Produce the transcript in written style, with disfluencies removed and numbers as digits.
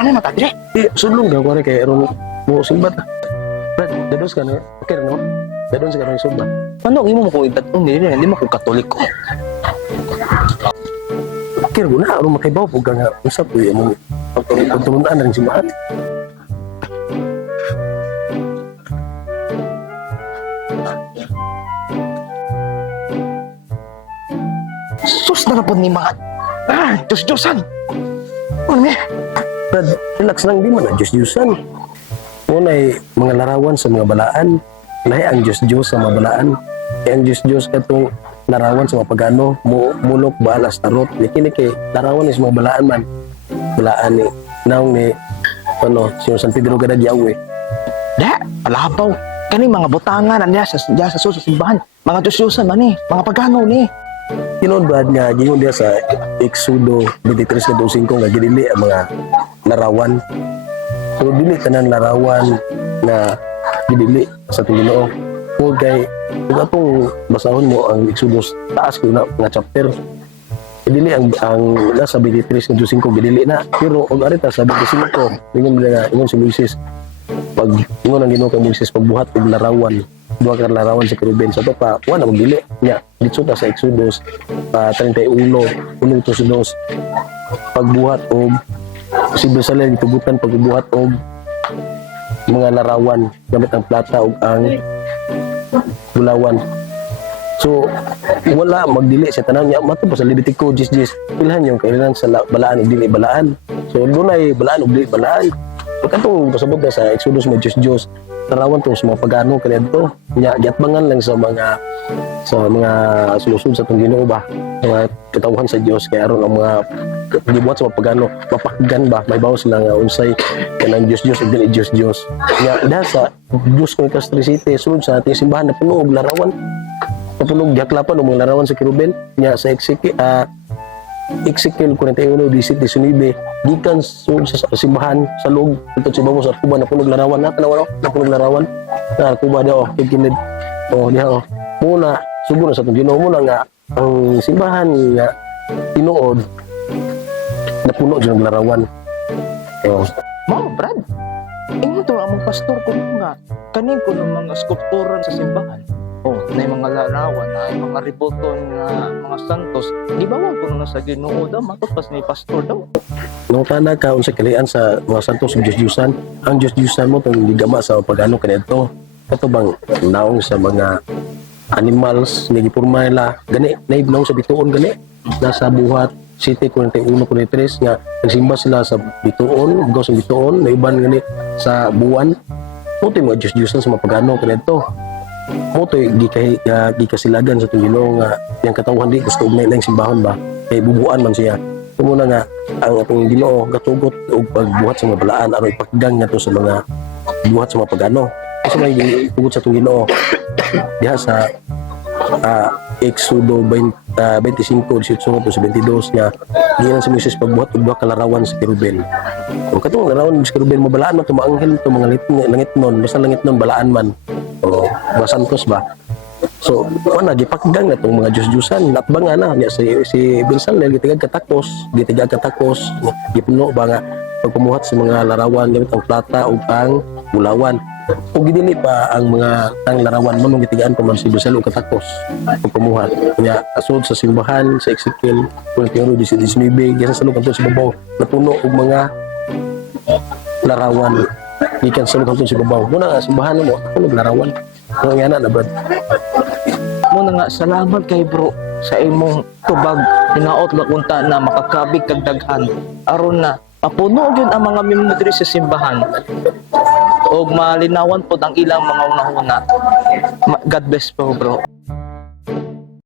ano yung mata, dire? Sulong daw ko rin kay Aaron mo simbat. Brad, dados ka na. Okay na no? Dados ka na yung sumba. Ano, imo mo kung itatong nila, hindi mo kung katoliko. Okay rin na, Aaron makibaw po ka nga. Usap po yung pagtulunaan na rin simbahan. Sus na po ni mga... Diyos-Diyosan! Ano nga? Brad, relax lang, di man na Diyos-Diyosan. Unay mga larawan sa mga balaan. Lahi ang Diyos-Diyos sa mga balaan. Kaya ang Diyos-Diyos katong larawan sa mga pagano, mulok, balas, tarot. Kini kay larawan ni sa mga balaan man. Balaan ni, naong ni, si San Pedro Gadagyaw eh. Da, palabaw. Kaning mga butangan niya sa simbahan. Mga Diyos-Diyosan man eh. Mga pagano ni. Tinood Brad nga, gingon dia sa Exodo 23:5 nga gidili ang mga larawan. So, dili tanan larawan na gidili sa Ginoo. Kung kay, kung atong basahon mo ang Exodus, taas ko na nga chapter, gidili ang nasa 23:5 gidili na. Pero kung arita sa 25, ingon si Moises, pag ingon ang Ginoo kay Moises, pagbuhat og larawan, duha ka larawan sa Kerubin. Sa to pa, wala magdili nya dito ta sa Exodus 31:1-2, pagbuhat og si Bezalel gitugutan pagbuhat og mga larawan gamit ang plata ug ang bulawan. So wala magdili sa tanan nya mato pa sa Levitico 10:10 pilhan yung kailangan sa balaan ug dili balaan. So dunay balaan ug dili balaan. Pagkatong pasabot na sa Exodus mo Diyos larawan to sa mga pagano kanadto nya giatbangan lang sa mga sulusod sa tong Ginoo ba, mga katawhan sa Dios kay aron ang mga gibuhat sa mga pagano mapakgan ba may bawas sila nga unsay kanang Dios ug dili Dios nya da sa Dios ng Castro City sulod sa ating simbahan na puno og larawan, napunog giaklapan og mga larawan sa Kerubin nya sa Ezekiel 41:19 gikan sa simbahan sa loob ito si Babo sa Arkuba napunog larawan na tanaw napunog larawan na Arkuba daw kikinid diha muna sugo na sa itong Ginoo muna nga ang simbahan nga tinuod napuno dyan ng larawan. Mao, Brad. Ingon to ang mga pastor ko nga kaning ko ng mga skulpturan sa simbahan. Na mga larawan, na mga riboton nga mga santos. Di ba wag ko na sa Ginoo daw matutpas ni pastor daw. Nung tanda ka unsa kalian sa mga santos ug Diyos-Diyosan, ang Diyos-Diyosan mo tong gigama sa pagano kanadto. Kato bang naong sa mga animals nga gipurma nila gani naibnaw sa bituon gani nasa buhat City 41:3 nga nagsimba sila sa bituon ugaw sa bituon naiban gani sa buwan puti mga Diyos-Diyosan sa mga pagano kanadto mo to gikasilagan sa Ginoo nga yang katawhan di gusto ugnay lang simbahon ba kay bubuan man siya kumuna nga ang atong Ginoo gatugot og pagbuhat sa mga balaan aron ipakgang nato sa mga buhat sa mga pagano kasi may tugot sa atong Ginoo diha sa Exodo 25:18-22 nga ginan si Moses pagbuhat og duha ka larawan sa Kerubin. O katong larawan sa Kerubin mabalaan man to mga anghel to mga langit nun basta langit nun balaan man. O basantos ba. So wala gipakgang na tong mga Diyos-Diyosan natbangan na niya si Bezalel gitigag katakos gipuno ba nga pagpamuhat sa mga larawan gamit ang plata ug ang bulawan. O gidili pa ang mga larawan mo nung gitigaan pa man si Bezalel ug katakos pagpamuhat niya asod sa simbahan sa Ezekiel 41:19 gisa sa lugar sa babaw natuno og mga larawan gikan sa lugar sa babaw muna nga simbahan mo tunog larawan ano nga na Brad. Muna nga salamat kay bro sa imong tubag hinaot la kunta na makakabig kag daghan aron na mapuno gyud ang mga miyembro diri sa simbahan og malinawan pod ang ilang mga una-una. God bless po bro.